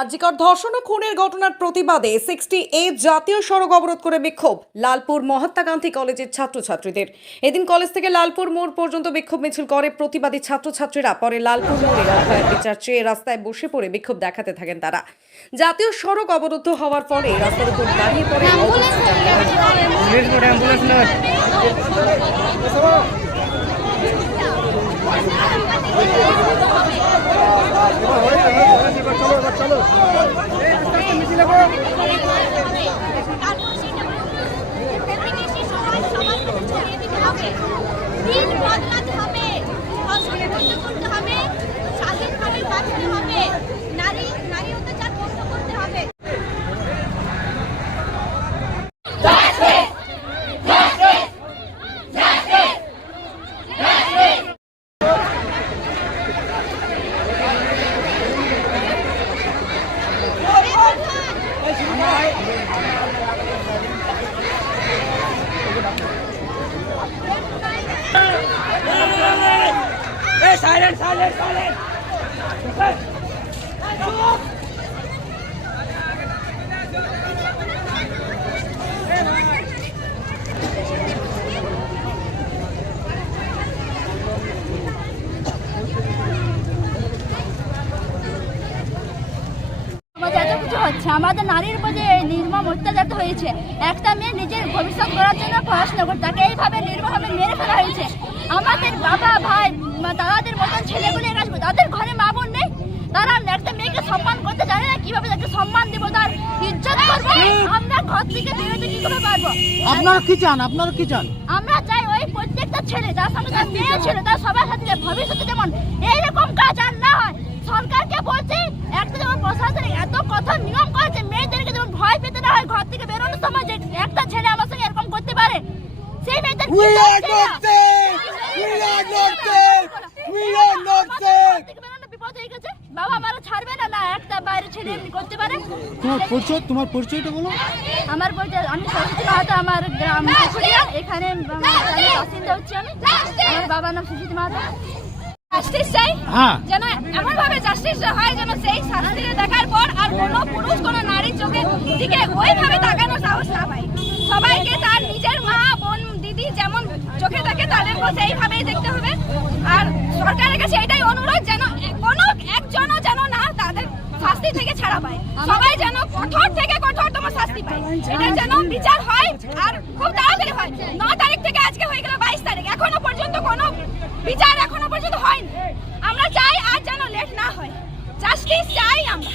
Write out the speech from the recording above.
আজিকার ধর্ষণ ও খুনের ঘটনার প্রতিবাদে 60A জাতীয় সড়ক অবরোধ করে বিক্ষোভ লালপুর মহাত্মা গান্ধী কলেজের ছাত্রছাত্রীদের। এদিন কলেজ থেকে লালপুর মোড় পর্যন্ত বিক্ষোভ মিছিল করে প্রতিবাদী ছাত্রছাত্রীরা। পরে লালপুর মোড়ে অভয়ের বিচার চেয়ে রাস্তায় বসে পড়ে বিক্ষোভ দেখাতে থাকেন তারা। জাতীয় সড়ক অবরুদ্ধ হওয়ার পরে রাস্তার উপর দাঁড়িয়ে পড়ে Silence! আমাদের নারীর উপর যে নির্মম অত্যাচার হয়েছে, একটা মেয়ে নিজের ভবিষ্যৎ করার জন্য পড়াশোনা করে তাকে এইভাবে নির্মমভাবে মেরে ফেলা হয়েছে। আমাদের বাবা ভাই দাদাদের মতন ছেলেগুলো কাজ করে, তাদের ঘরে মা বোন নেই, তারা একটা মেয়েকে সম্মান করতে জানে না। কিভাবে তাকে সম্মান দেবো, তার ইজ্জত করবো? আমরা ঘর থেকে বেরোতে কি করে পারবো? আপনারা কি চান? আমরা চাই ওই প্রত্যেকটা ছেলে যার সঙ্গে তার মেয়ে ছিল তার সবার সাথে ভবিষ্যতে যেমন এইরকম কাজ আর না হয়। সরকারকে বলছি, একটা যেমন প্রশাসন এত কঠোর নিয়ম করেছে, মেয়েদেরকে যেমন ভয় পেতে না হয় ঘর থেকে বেরোনোর সময়, যে একটা ছেলে আমার সঙ্গে এরকম করতে পারে, সেই মেয়েদের বিপদ হয়ে গেছে। বাবা আমারও ছাড়বে না, একটা বাইরে ছেলে এমনি করতে পারে। তোমার পরিচয়টা বলো। আমার পরিচয়, আমি সরস্বতী মাহাতো, আমার গ্রাম পুকুরিয়া, এখানে বাসিন্দা হচ্ছি আমি। আমার বাবার নাম সরস্বতী মাহাতো। জাস্টিস চাই, যেন এমন ভাবে জাস্টিস হয় যেন সেই শাস্তিটা দেখার পর আর কোনো পুরুষ কোনো নারীর চোখের দিকে ওইভাবে তাকানোর সাহস না পায়। সবাইকে তার নিজের মা বোন দিদি যেমন চোখে থাকে তাদেরকেও সেইভাবেই দেখতে হবে। আর সরকারের কাছে এটাই অনুরোধ, যেন কোনো একজনও যেন না তাদের শাস্তি থেকে ছাড়া পায়, সবাই যেন কঠোর থেকে কঠোরতম শাস্তি পায়। এটা যেন বিচার হয় আর খুব তাড়াতাড়ি হয়। 9 তারিখ থেকে আজকে হয়ে গেল 22 তারিখ, এখনো পর্যন্ত কোনো বিচার এখনো পর্যন্ত হয়নি। আমরা চাই আর যেন লেট না হয়, জাস্টিস চাই আমরা।